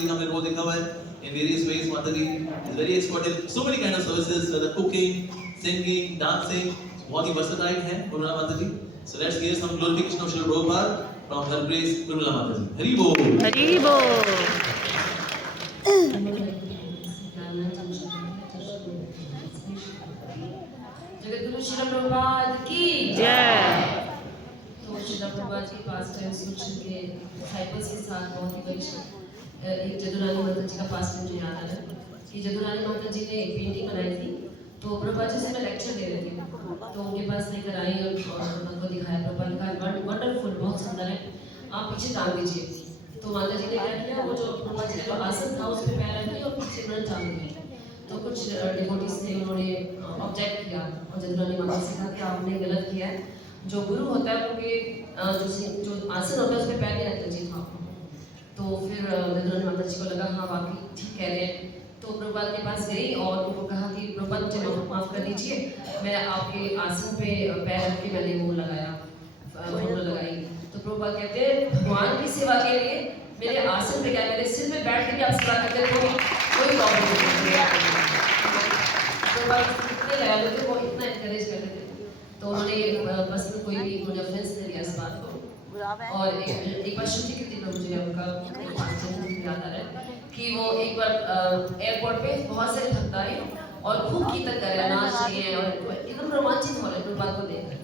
जी का मेरे को देखा हुआ है in various ways. माता जी is very expert in so many kind of services, whether cooking, singing, dancing. बहुत ही versatile है गुरुला माता जी. So let's hear some glorification of Srila Prabhupada from her grace Gurula Mata ji. Hari Bol. हरी बोल। जगतगुरु श्रील प्रभुपाद की जय। तो श्रील प्रभुपाद जी पास time social के disciples के साथ बहुत ही वरिष्ठ एक जदुरानी माता जी का पास टाइम मुझे याद आ रहा है कि जदुरानी माता जी ने एक पेंटिंग बनाई थी। तो प्रभुपाद जी से मैं लेक्चर दे रही थी तो उनके पास लेकर आई और उनको दिखाया। प्रभुपाद का वंडरफुल, बहुत सुंदर है, आप पीछे टांग दीजिए। तो माता जी ने क्या किया, वो जो प्रभुपाद जी का आसन था उस पर पैर रखी और पीछे उन्होंने टांग दिया। तो कुछ डिवोटीज थे, उन्होंने ऑब्जेक्ट किया और जदुरानी माता से कहा कि आपने गलत किया है। जो गुरु होता है उनके जो आसन होता है उस पर पैर नहीं रखना चाहिए था आपको। तो फिर जदुरानी माता जी को लगा हाँ वाकई ठीक कह रहे हैं। तो प्रभुपाद के पास गई और उनको कहा कि प्रभुपाद मुझे माफ कर दीजिए, मैं आपके आसन पे पैर रख के मैंने वो लगाया, फोटो लगाई। तो प्रभुपाद कहते हैं भगवान की सेवा के लिए मेरे आसन पे क्या, मेरे सिर पे बैठ के भी आप सेवा करते तो कोई प्रॉब्लम नहीं। प्रभुपाद इतने लॉयल थे, वो इतना एनकरेज करते थे। तो उन्होंने बस में कोई भी मुझे ऑफेंस नहीं लिया इस बात को। और एक बार श्रुति कीर्ति में मुझे उनका याद आ रहा है कि वो एक बार एयरपोर्ट पे बहुत सारे भक्त आए और खूब कीर्तन कर रहे हैं, नाच रहे हैं और एकदम रोमांचित हो रहे हैं प्रभुपाद को देखकर।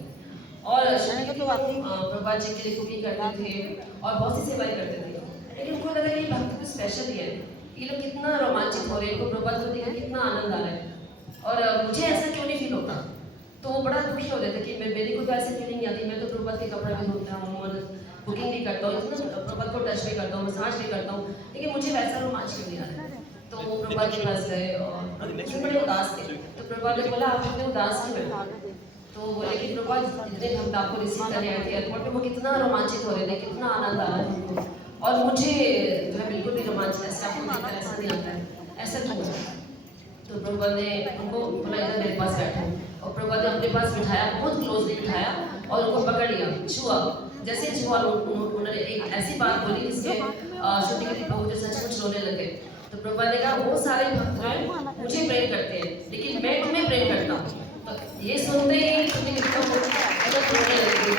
और श्रुति प्रभुपाद जी के लिए कुकिंग करते थे और बहुत सी सेवाएं करते थे। लेकिन उनको लगा ये भक्त तो स्पेशल ही है, ये लोग कितना रोमांचित हो रहे हैं, इनको प्रभुपाद को देखकर कितना आनंद आ रहा है और मुझे ऐसा क्यों नहीं फील होता। तो वो बड़ा दुखी हो जाता कि मेरी को तो ऐसे फीलिंग नहीं आती। मैं तो प्रभुपाद के कपड़े भी धोता हूँ और कुकिंग भी करता हूँ, इतना प्रभुपाद को टच भी करता हूँ, मसाज भी करता हूँ, लेकिन मुझे वैसा रोमांच क्यों नहीं आ रहा। तो वो प्रभुपाद के पास गए और बड़े उदास थे। तो प्रभुपाद ने बोला आप इतने उदास क्यों हैं। तो बोले कि प्रभुपाद इतने भक्त आपको रिसीव करने आए थे एयरपोर्ट पे, वो कितना रोमांचित हो रहे थे, कितना आनंद आ रहा है उनको, और मुझे जो है बिल्कुल भी रोमांच ऐसा आपको देखकर ऐसा नहीं आता है, ऐसा क्यों होता है। तो प्रभुपाद ने उनको बोला इधर मेरे पास बैठो और प्रभुपाद ने अपने पास बिठाया, बहुत क्लोजली बिठाया और उनको पकड़ लिया, छुआ। जैसे छुआ उन्होंने एक ऐसी बात बोली जिससे श्रुति कीर्ति प्रभु जो सचमुच रोने लगे। तो प्रभुपाद ने कहा वो सारे भक्त हैं मुझे प्रेम करते हैं लेकिन मैं तुम्हें प्रेम करता हूँ। तो ये सुनते ही श्रुति कीर्ति प्रभु रोने लगे,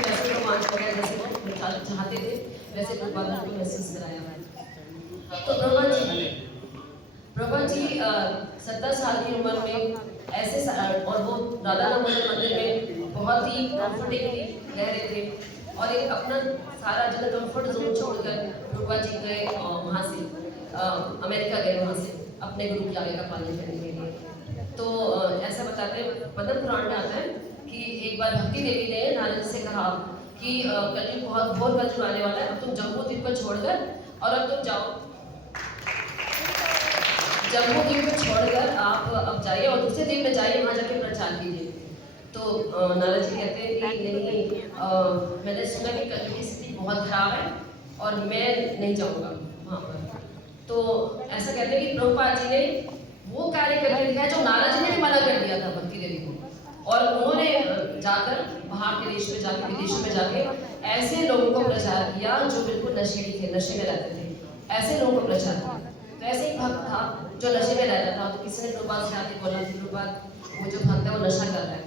वैसे रोमांच हो गया जैसे वो चाहते थे, वैसे प्रभुपाद ने उनको महसूस कराया। तो प्रभुपाद जी 70 साल की उम्र में ऐसे और वो राधा दामोदर मंदिर में बहुत ही कंफर्टेबली रह रहे थे और एक अपना सारा जगह कंफर्ट जोन छोड़कर प्रभुपाद जी गए वहाँ से अमेरिका गए, वहाँ से अपने गुरु की आज्ञा का पालन करने के लिए। तो ऐसा बताते हैं पद्म पुराण में आता है कि एक बार भक्ति देवी ने नारद जी से कहा कि कलयुग बहुत घोर कलयुग आने वाला है, अब तुम जम्मू द्वीप को छोड़कर और अब तुम जाओ जम्मू द्वीप को छोड़कर आप अब जाइए और दूसरे द्वीप में जाइए, वहाँ जाके प्रचार कीजिए। तो नारद जी कहते हैं कि नहीं, मैंने सुना कि कलयुग की स्थिति बहुत खराब है और मैं नहीं जाऊँगा वहाँ पर। तो ऐसा कहते हैं कि प्रभुपाद जी ने वो कार्य करके दिखाया जो नारद जी ने भी मना कर दिया था भक्ति देवी को, और उन्होंने जाकर बाहर के देश में जाकर विदेशों में जाके ऐसे लोगों को प्रचार किया जो बिल्कुल नशेड़ी थे, नशे में रहते थे, ऐसे लोगों को प्रचार किया। तो ऐसे एक भक्त था जो नशे में रहता था। तो किसी ने प्रभुपाद से आके बोला कि प्रभुपाद वो जो भक्त है वो नशा कर रहा है।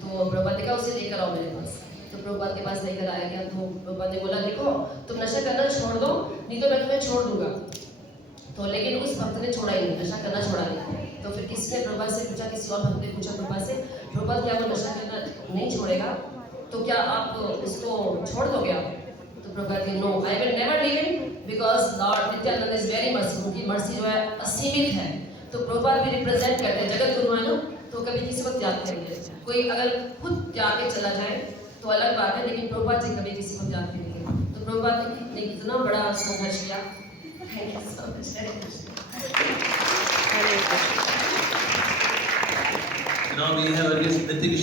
तो प्रभुपाद ने कहा उसे लेकर आओ मेरे पास। तो प्रभुपाद के पास लेकर आया गया। तो प्रभुपाद ने बोला देखो तुम नशा करना छोड़ दो नहीं तो मैं तुम्हें छोड़ दूंगा। तो लेकिन उस भक्त ने छोड़ा ही नहीं, नशा करना छोड़ा नहीं। तो फिर किसी ने प्रभुपाद से पूछा, किसी और भक्त ने पूछा प्रभुपाद से, प्रभुपाद क्या वो नशा करना नहीं छोड़ेगा तो क्या आप इसको छोड़ दोगे आप। तो प्रभुपाद ने no I will never leave him because Lord Nityananda is very merciful, उनकी मर्सी जो है असीमित है। तो प्रभुपाद भी रिप्रेजेंट करते हैं जगत गुरु है ना, तो कभी किसी को त्याग करेंगे। कोई अगर खुद त्याग के चला जाए तो अलग बात है, लेकिन प्रभुपाद जी कभी किसी को त्याग करेंगे। तो प्रभुपाद ने इतना बड़ा संघर्ष किया। Thank you so much. Now we have a guest Nitik